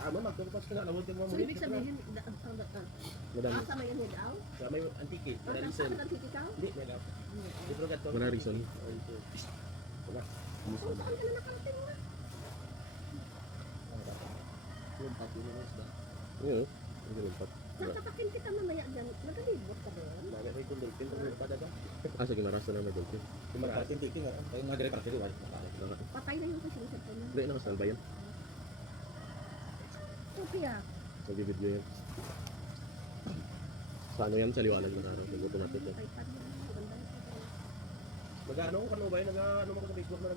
Sa amin, magtupas ka na. Lawag yung mga So, mulit. ibig sabihin, Madami. sa may ano daw? Sa may antiki. Wala Ang reason. saan ikaw? Hindi, may lang. Dito ka to. Wala reason. Wala. So, saan ka na nakarating na? Yung pati mo na isda. Oo. Ang ganun. Nakatakin kita mamaya dyan. Nagalibot ka doon? Lagi rin kung dolphin. Kung pa daga. Sige, narasa na may dolphin. Kung marating tiking nga. Kaya mga dire parte diwan. Patay na yung kasinisip ko niya. Hindi, nakasalba yan. Sophia, Nag-video yan. Sa ano yan? Sa liwanag ng araw. Naguto natin yan. kay Pan yan. Maganda yung photo. Nag-ano ko ba yun? Nag-ano ako sa Facebook na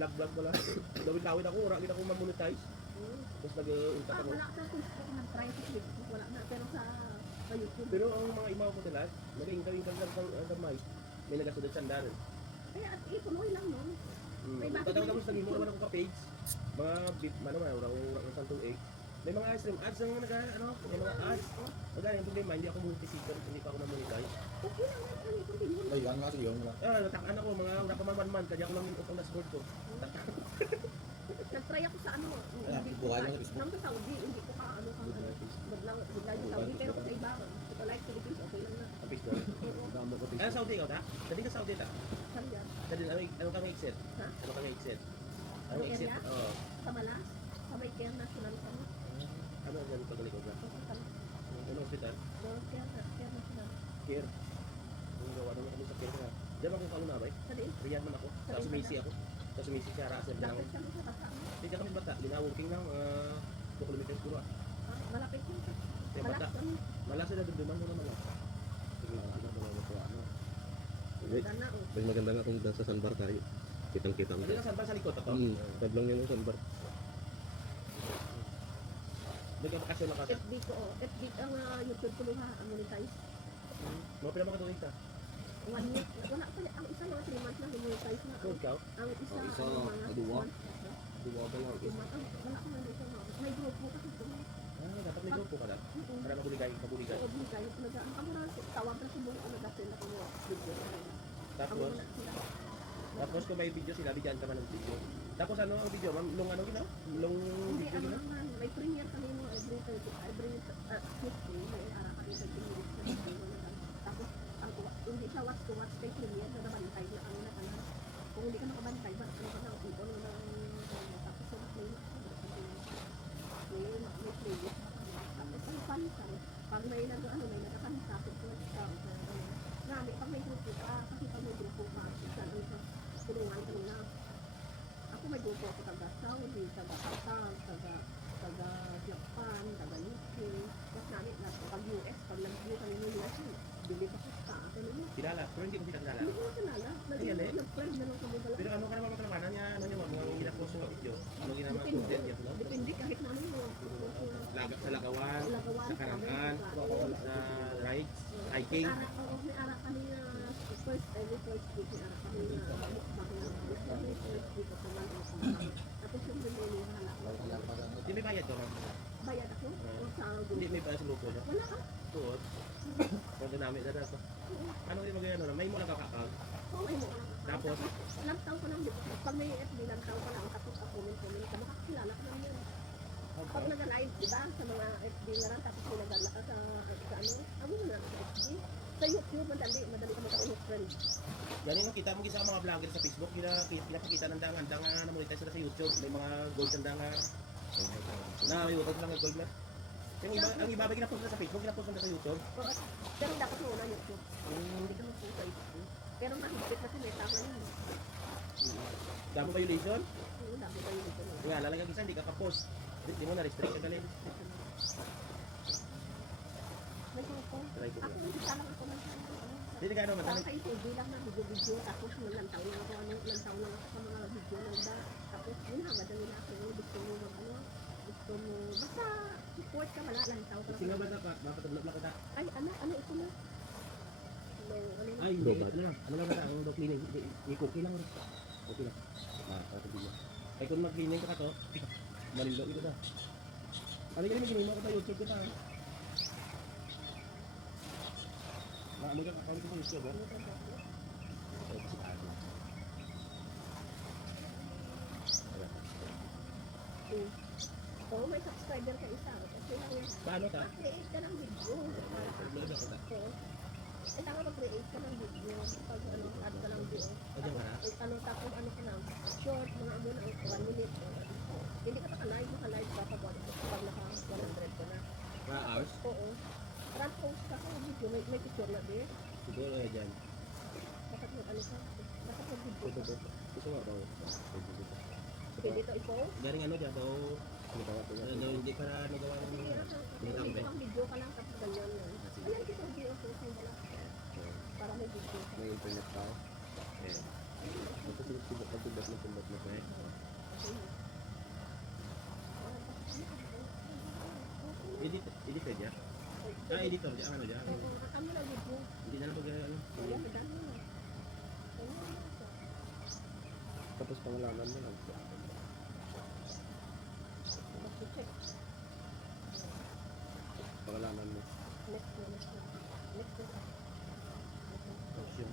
nag-vlog wala. Lawid-lawid ako. Wala ako ma-monetize. Tapos nag-untak ako. Wala sa Facebook. Nag-try sa Facebook. Wala na. Pero sa YouTube. Pero ang mga imaw ko nila, nag-ingkal-ingkal lang sa mais. May nagasunod sandaran. Kaya at ipunoy lang no. May bakit Tapos nag-imo naman ako ka-page. Mga beef, ano man, urang santong egg. May mga stream ads ang may mga ads. Magana yung problema, hindi ako monetization, hindi pa ako na-monetize. okay lang yan. Ano continue. Ayun nga siya wala. Natakaan ako, mga wala pa man man, kaya ako lang yung utang na score ko. Nag-try ako sa ano. Hindi ko buhay ka. lang sa Facebook. Nang sa Saudi, hindi ko ka ano kang ano. Bigla yung Saudi. Pero sa iba, ito like Philippines, okay lang na. Ang Facebook. Damo ko Ano Saudi ikaw ta? Dati ka Saudi ta? Saan yan? Dati ano kami exit? Ha? Ano kami exit? Ano exit? area? Oo. Sa Malas? Sa may Care National Center? Ano yan pagalikod na? Ano hospital? Care National. Care. Yung gawa naman kami sa care na. Diyan ako kung na ba? Sa diin? Riyan man ako. Sa sumisi ako. Sa sumisi siya Russell lang. Lapit kami sa bata. Hindi kami bata. Gina-working lang 2 kilometers puro. Malapit yun. Kaya Malas bata. kami. Malas na duduman ko na malas. Sige, ano ba ko ano. Ganda na oh. Mas maganda nga kung nasa sandbar tayo. Kitang-kita mo. Ano lang saan ba sa likod ito? Tablong yun yung sandbar. Nagkabakasyon na ka sa. FB ko oh. FB ang YouTube ko ha. Ang monetize. Mga pila makatuloy ka. 1 week. Wala pa. Ang isa mga 3 months lang monetize na. So ikaw? Ang isa. Oh, isa, ano, mga dua. 6 months. Duwa ba lang. Wala ko na dito. May grupo kasi ito. Dapat may grupo ka lang. Para mabuligay. Oo, bigay. Ang kamura, tawag na si Bong, nag-send ako ng video. Tapos, tapos kung may video sila, bigyan ka man ng video. Tapos ano ang video? Long ano gina? Long Hindi, video ano gina? naman, may premiere kami mo every 50, may arakan yung 30 minutes na video na lang. Tapos, hindi siya watch to watch kay premiere, na nabantay na ano na kanan. Kung hindi ka nakabantay, ba, ano ka nang ipon mo ng tapos sa play, may playlist. Tapos, ang fun ka. Pag may nagkakanta, pag may grupo ka, kasi pag may grupo ka, tulungan ka na. Ako may grupo ako taga Saudi, taga Qatar, taga Japan, taga UK. Tapos namin, pag US, pag nag-view kami ng US, bili pa ko sa akin. Kilala, pero hindi ko kita kilala. Hindi ko na kilala. Nag-friend na lang kami dalawa. Pero ano ka naman magkakanan niya, ano niya, mga ginapost yung video, ano ginamang content niya, no? Depende kahit na ano mo. Sa Lagawan, sa Karangan, sa rides, hiking. May arak kami na every first week, may arak kami na every first week of the month. Tapos yung bumili na halak. Hindi may bayad ka man. Bayad ako? O sa Hindi may bayad sa grupo niya. wala ka? Tuot. Kung namin na dapat. Ano yung magayano na, may mo lang kakakag. Oo, ay mo ka lang. Tapos, Lantaw ko lang. Pag may FB, lantaw ko lang. Tapos ako, comment ka, makakilala ka lang yun. Pag nag-live, diba, sa mga FB na lang, tapos may nag-ala ka sa ano, ano mo na sa FB. Sa YouTube, madali ka magkaunok friend. yan yung kita mo gisa mga vlogger sa Facebook, pinapakita ng dangan na monetize sila sa YouTube, may mga gold ng dangan. Na may utang lang ng gold na. Yung iba, ang iba ba ginapost na sa Facebook, ginapost na sa YouTube. Pero dapat muna YouTube. Hindi ka mag sa Facebook. Pero mahigpit na may tama yun. Damo violation? Oo, dapat pa yun. Nga, lalagyan isa, hindi ka ka-post. Hindi mo na-restrict ka galing. May grupo. Try ko. Ako, hindi lang ako ng Hindi ka naman, Parang kayo TV lang na video-video. Tapos lantaw lang ako. Lantaw lang ako sa mga video na iba. Tapos yun ha, madali na ako. Gusto mo gusto mo. Basta support ka wala. Lantaw ka. kasi nga ba dapat, mapatablog lang kita. Ay, ano ito na? Ano Ay, hindi, ito na. Ano lang kita, ang dog cleaning. May cookie lang. Okay lang. Okay lang. Ay, kung mag-cleaning ka to, malilo ito na. Ano yung mag-cleaning ako sa YouTube kita? Ano ka kakawin ko sa YouTube, ba? Ay, kasi ako. Oo, may subscriber ka isa. Kasi lang yan. Paano ta? Mag-create ka ng video. Upload ako ta. Oo. Eh, tama mag-create ka ng video. Pag ano, add ka ng video. O diyan ka na? Tapos ano ka lang, short, mga ano na, 1 minute. Hindi ka naka-live ka pag naka 100 ka na. Mga hours? Oo. Parang post ka sa video, may picture na din. Siguro eh dyan. Dapat mag ano ka, dapat mag-video ka. Gusto nga daw. Sige, dito i-post. Galing ano dyan daw. Hindi pa na nagawa ng Sige, Hindi pang video ka lang, tapos ganyan yan. Ayan, dito video, post mo lang. Para may video ka. May internet ka. Eh. Ito sibuk pagtubat na eh. Edit ka dyan? Ah, editor dyan. Ano dyan? Kami lang video. Hindi na lang pag ano. Ayan, madami na. Tapos pangalanan mo lang. Tapos check. Pangalanan mo. Next na. Next na. Option.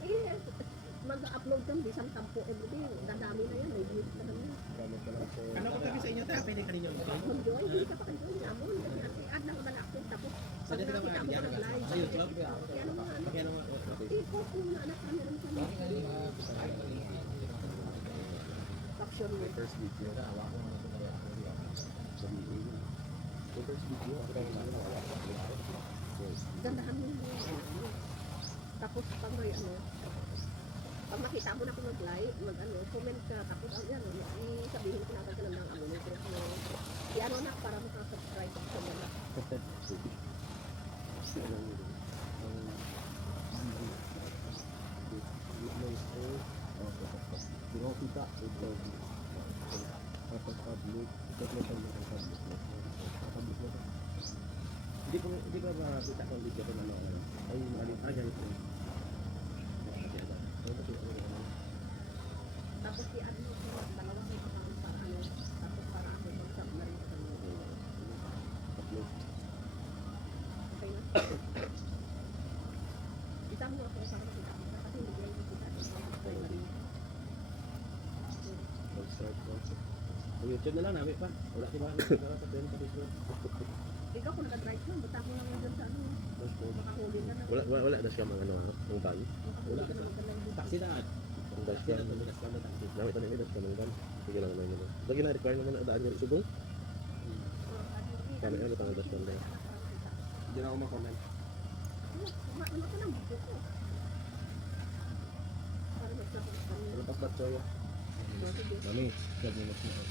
Eh, mag-upload kang bisang 10 everyday. Dadami na yan, may views ka naman. Gamit ka lang sa... Ano ko sabi sa inyo ta? Pwede ka ninyo. Mag-join, hindi ka pa ka-join namon. Kasi add lang ka na-active. Tapos, Sa dito ka nakita ba? mo Yan nag-live. sa YouTube? Kaya naman, ano, Kaya naman. i-post mo na anak ka meron ka na. Action mo. First video. Sabihin. Yung first video, ako tayo lang wala. Gandahan mo yung tapos pag may ano, pag makita mo na kung mag-like, comment ka, tapos ang yan, sabihin ko natin ka lang ng ano, may i-ano na para makasubscribe ka sa mga. Pero kita ito tapos public ikat mo tayo ng public mo Hindi ba makita ko ang video ko na ano? Ay, dyan. Tapos i-ano mo sa dalawang account para ano, tapos para ako mag-sub na rin sa mga. upload Okay na? Isama mo ako para makita kita kasi hindi yan makita subscribe na rin. start mo Sa YouTube na lang namin pa. Wala si Mami. Wala sa Facebook. Ikaw kung nag-drive ka, bata mo lang dyan sa ano, makahuli ka na. wala dash cam ang ang van Wala ka sa taxi na. ang dash Taxi cam na. Taxi na. Taxi. gamit na dash cam ang van sige lang naman yun lagi na require naman na daan yung subong kami ano tang dash cam na Hindi na ako mag-comment. Ano ka ng video ko? Para mag-support ka niya. ano pa ba choya Sige. mami gab mo mas mo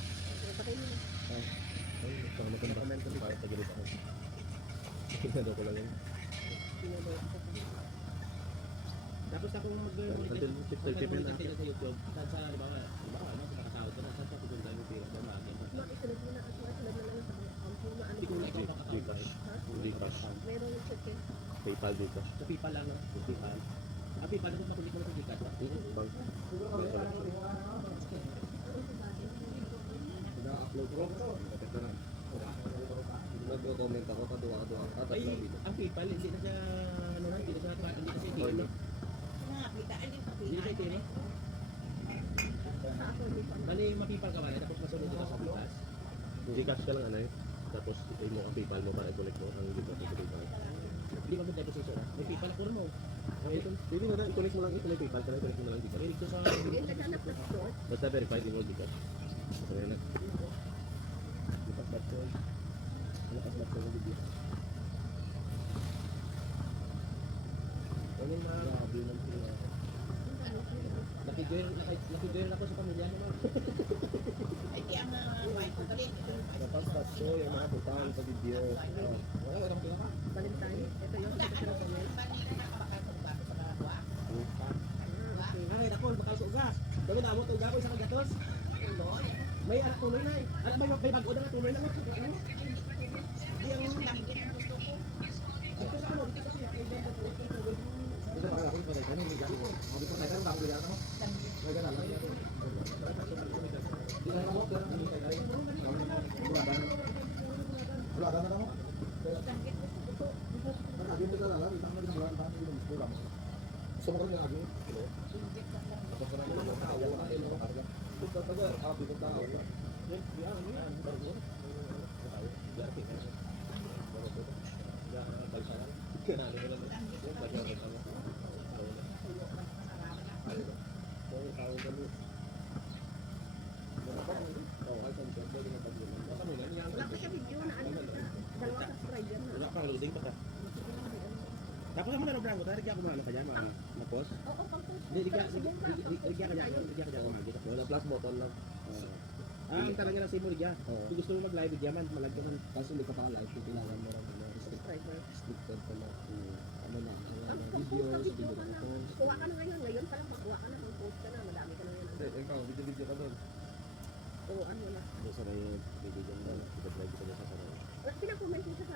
Patay mo na. ay sama ko ba comment ko para sa galit ako Pinado ko lang yun. Pinador ka sa Tapos ako Until 6:30 na. sa YouTube. Saan sa, di ba, ano, nakasahod ka na, saan sa pupunta yung pera sa mga Isunod mo na at isunod mo lang sa account mo na ano. Hindi ko na ikaw makakaunt. Gcash. Ha? Gcash. Meron yung check eh. PayPal Gcash. Sa PayPal lang, sa PayPal. Ah, PayPal, dapat makulit mo na sa Gcash. Bank. Nag-upload ko. Nag-comment ako, kaduwa-duwa. Ay, ang PayPal, hindi na siya, ano na, hindi na siya ATM. Hindi na siya ATM. Sa ako hindi pa. Bali, ma-PayPal ka ba tapos masunod ka sa Gcash. Gcash ka lang ano eh. Tapos mo ang PayPal mo para i-connect mo ang Gcash sa PayPal. Hindi ba mag-deposit siya? May PayPal ako mo. Pwede mo na i-connect mo lang ito may PayPal ka na i-connect mo na lang Gcash. May dito sa... Hindi naghanap na store. Basta verified mo Gcash. Ano yan? Lipas ba't ko? Lipas ba't ko ng video? Ano yung mga... Grabe ng pila. Nakijoin ako sa pamilya naman. Lipas ba't ko yung mga butang sa video. Valentine. Ito yung kita sa comment. Ay, ako, bakal sa ugas. Dami na mo, tuga ko isang gatos. May anak tuloy na eh. Anak, may bago na tuloy na. Di ang... Dito sa ano, dito sa siya. Ito pa ako pa tayo ni Gago. Hindi pa tayo bago yan ano. Nagana lang. Di na mo pero ni tayo. Wala ka na mo. Dito ka lang, itang na lang ba ni mo kulang. Gusto mo rin lagi. Tapos na lang. Wala pa siya video na ano siya. 2 subscriber na. Wala pang loading pa ta. Tapos naman na blanco, tayo ako ano kanya na post. Oo, pag-post. Hindi ka kanya kumagit. Wala plus button lang. Ang talaga na si mo ligya. Kung gusto mo mag-live with yaman, malagyan mo. Kasi hindi ka pa live, kailangan mo rin Subscriber. restricted pa na. Ano na, Ang videos, pag-post video ka na na. post. Kuha ka na ngayon pa lang makuha ka na. Mag-post ka na. Madami ka na ngayon. Ikaw, video ka doon. Oo, ano na. Doon sa kayo, video dyan doon. Video ka doon sa sarili. Pinakomment ko siya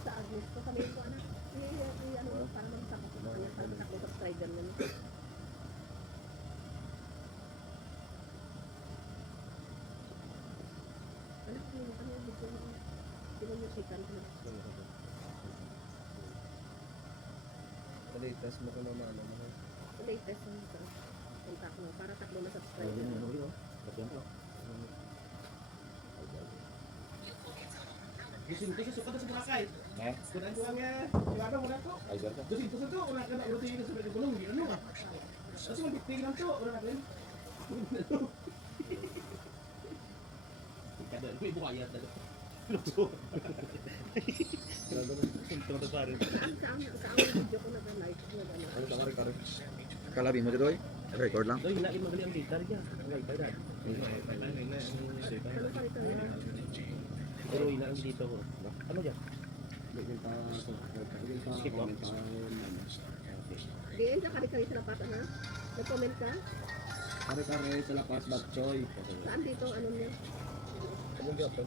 sa Agnes ko. Sabi ko, anak, ano, para mag-saka ko sa kanya. Para mag-saka subscriber na niya. Anak, ano yung video mo? Pinumusikan ko na. Sa latest mo ko naman, ano mo. Latest yung contact mo. Para 3 na subscriber. Gusin ko suka sa Boracay. Eh? Kunan ko ang sigado mo na ko. Ay, sir ka? Gusin ko sa to, wala ka na urutin sa mga gulong, ano ah. Kasi mo bitig lang to, wala natin. Kada ko ibukaya dalo. Sinto to pare. Saan video ko nag-live na gano'n. Ano ka kare? Kalabi mo dito eh. Record lang. Doy, hinain magali ang data niya. Okay, kaya. Ano pa ito yun? Pero hinain dito ko. Ano diyan? Bigyan pa sa Skip mo? comment pa. Diyan sa kari-kari sa lapat, ha? Nag-comment ka? Kare-kare sa lapas, bak choy. Saan dito? Ano niya? Anong gapon?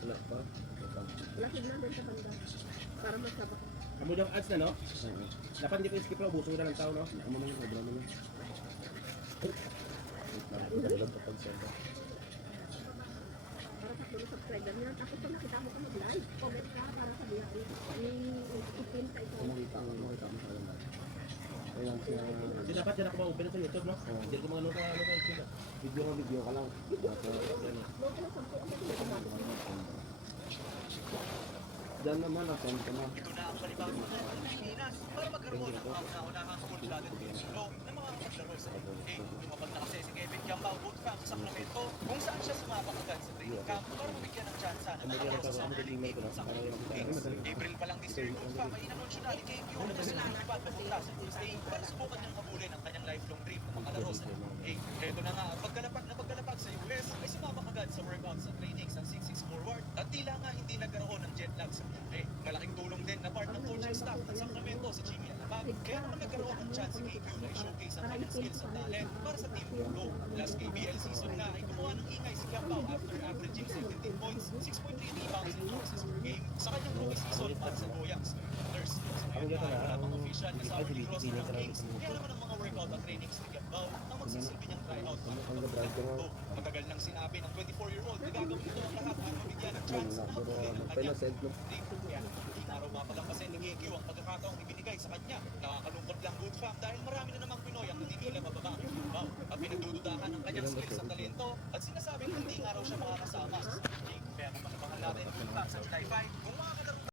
Wala pa? Wala signal din sa banda. Para mas napak. Amo yung ads na no? Dapat hindi ko skip na ubuso na ng tao no? Ano mo yung sobra mo yun? Para sa tulo subscriber niya. Tapos pag nakita mo ka mag-live, comment ka para sabihan. Ipin sa ito. Makita mo sa alam ba? Kaya siya, Hindi dapat dyan ako ma-open sa YouTube no? Hindi ko mga ano ka YouTube. video ka lang. Loto na 10 ang automatic. Diyan naman, account ko na. Ito na ang panibagong mundo ng Pilipinas para magkaroon ng kauna-unahang full-blooded show ng mga kapaglaro sa NBA. Lumabag na kasi si Kevin Gambao Bootcamp sa Sacramento kung saan siya sumabak agad sa training camp para mabigyan ng tsansa na makalaro sa Summer League game ng Sacramento Kings. April pa lang this year, Bootcamp ay inanunsyo na ni KQ na sila nilipad papunta sa Tuesday para subukan niyang habulin ang kanyang lifelong dream na makalaro sa NBA. Ito na nga, ang pagkalapag sa US ay sumabak agad sa workouts at trainings ng 6'6 forward at tila nga hindi nagkaroon ng jet lag sa buhay. Malaking tulong din na part ng coaching staff ng Sacramento si Jimmy Alabag. Kaya naman nagkaroon ng chance si KQ na i-showcase ang kanyang skills at talent para sa Team Polo. Last KBL season nga ay gumawa ng ingay si Gambao after averaging 17 points, 6.3 rebounds and assists per game sa kanyang rookie season para sa Goyang Steelers. Sa ngayon nga, wala pang official na sa hourly roster ng Kings, kaya naman ang mga workout at trainings ni Gambao ang magsisilbi niyang tryout para sa Sacramento. Matagal nang sinabi ng 24-year-old na gagawin ito ang lahat para mabigyan ng chance na habulin ang kanyang dream. Kaya hindi na raw mapalampasin ni KQ ang pagkakataong ibinigay sa kanya. Nakakalungkot lang good fam dahil marami na namang Pinoy ang naninila mababa ang Gambao at pinagdududahan ang kanyang skills at talento at sinasabing hindi nga raw siya makakasama sa Summer League. Kaya kapanabangan natin ang good fam sa July 5